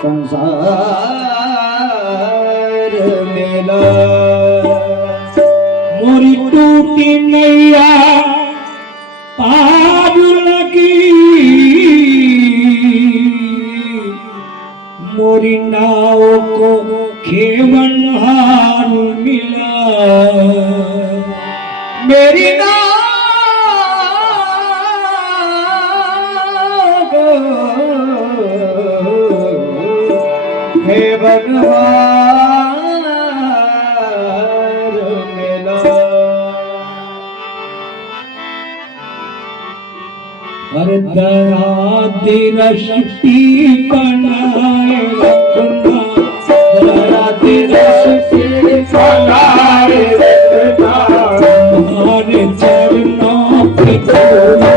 संसार मेला मोरी टूटी नैया पार लगी मोरी नाव को खेवनहार मिला मेरी नाव खेवनहार मिला हर दया दृष्टि बनाए रखना दया दृष्टि बनाए रखना हमारे चरणों की धूल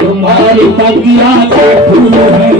तुम्हारी बगिया के फूल है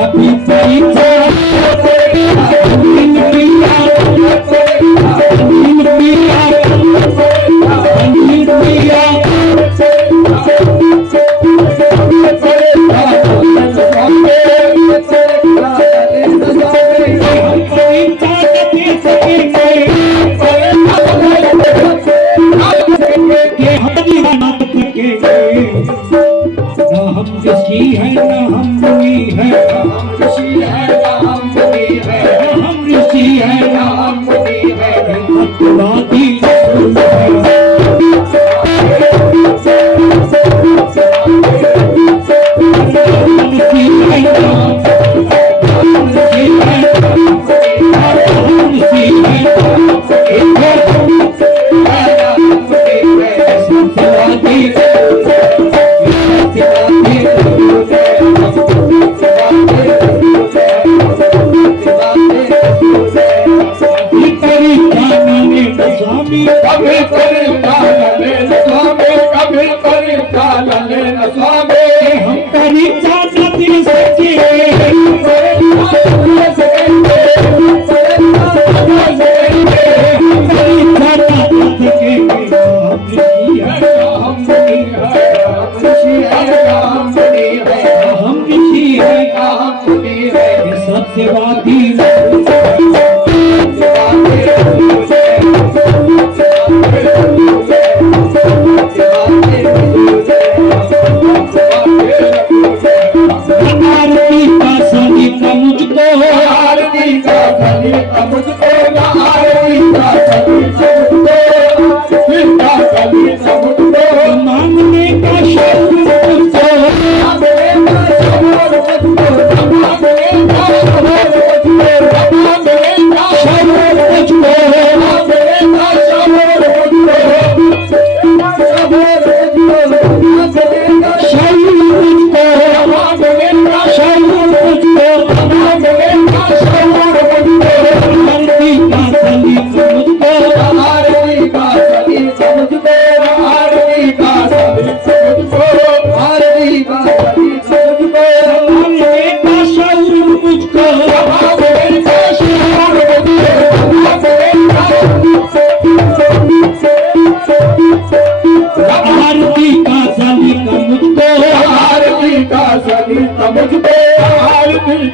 Happy birthday. सेवाती आरती का सलीका मुझको, आरती का सलीका मुझको, आरती का सलीका मुझको, सलीका मुझको, मांगने का शौक मुझको, मांगने का शौक मुझको, मांगने का शौक मुझको, मांगने का शौक मुझको, मांगने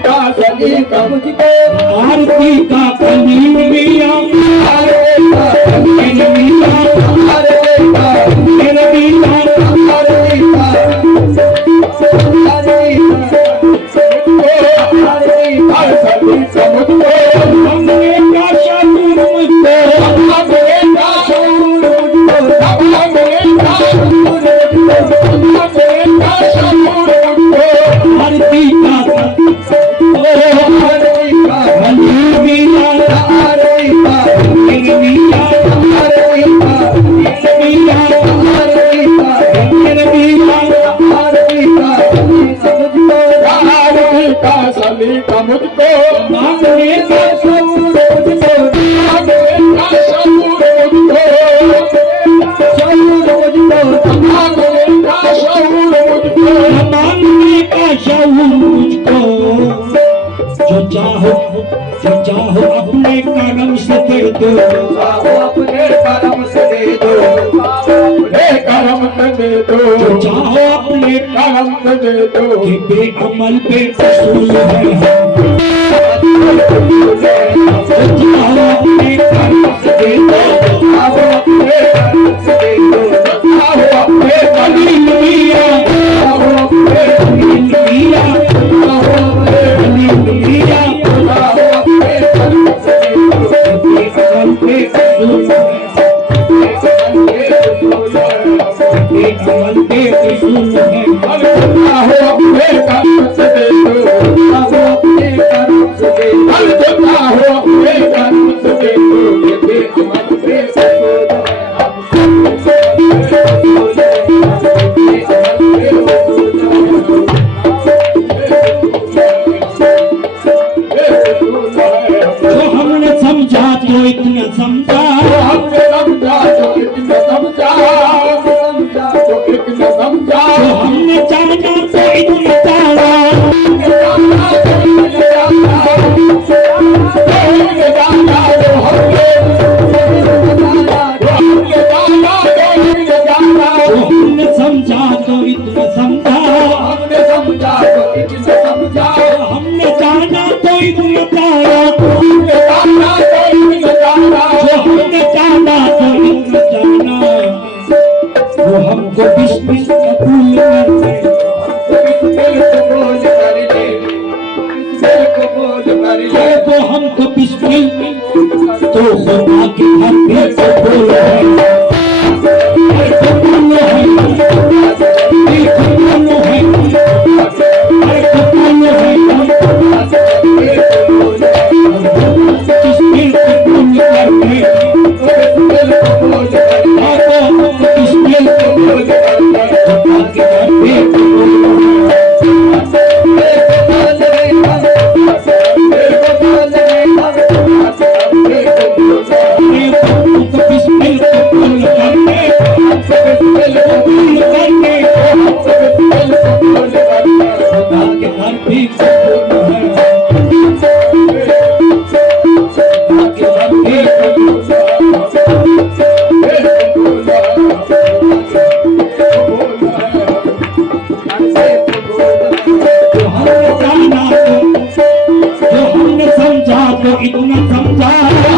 का शौक मुझको, आरती का कलीम मिया, आरती का कलीम मिया, आरती का कलीम मिया, मांगने का शौक मुझको, मांगने का शौक मुझको, मांगने का शौक मुझको, मांगने का शौक मुझको, आरती का कलीम मिया, आरती का कलीम मिया, सलीका मुझको, मांगने का शौक मुझको, मांगने का शौक मुझको, शौक मुझको, मांगने का शौक मुझको, मांगने का शौक मुझको, जो चाहो अपने करम से दे दो, अपने करम से दे दो, अपने करम से दे दो, जो चाहो अपने करम से दे दो, कि बेअमल पे वसूल है, जो चाहो अपने करम से दे दो, अपने करम से दे दो, अपने कलीम मिया, कलीम मिया, कलीम मिया, बेअमल पे वसूल है, बेअमल पे वसूल है, जो हमने समझा तो इतना समझा, जो हमने जाना तो इतना जाना, जो हमने समझा तो इतना समझा, जो हमने जाना तो इतना जाना, जो हमने जाना तो इतना जाना, वो हमको बिस्मिल कबूल कर ले, वो हमको बिस्मिल तो खुदा के घर पे कबूल है, कबूल है, कबूल है, कबूल है, इथून समजा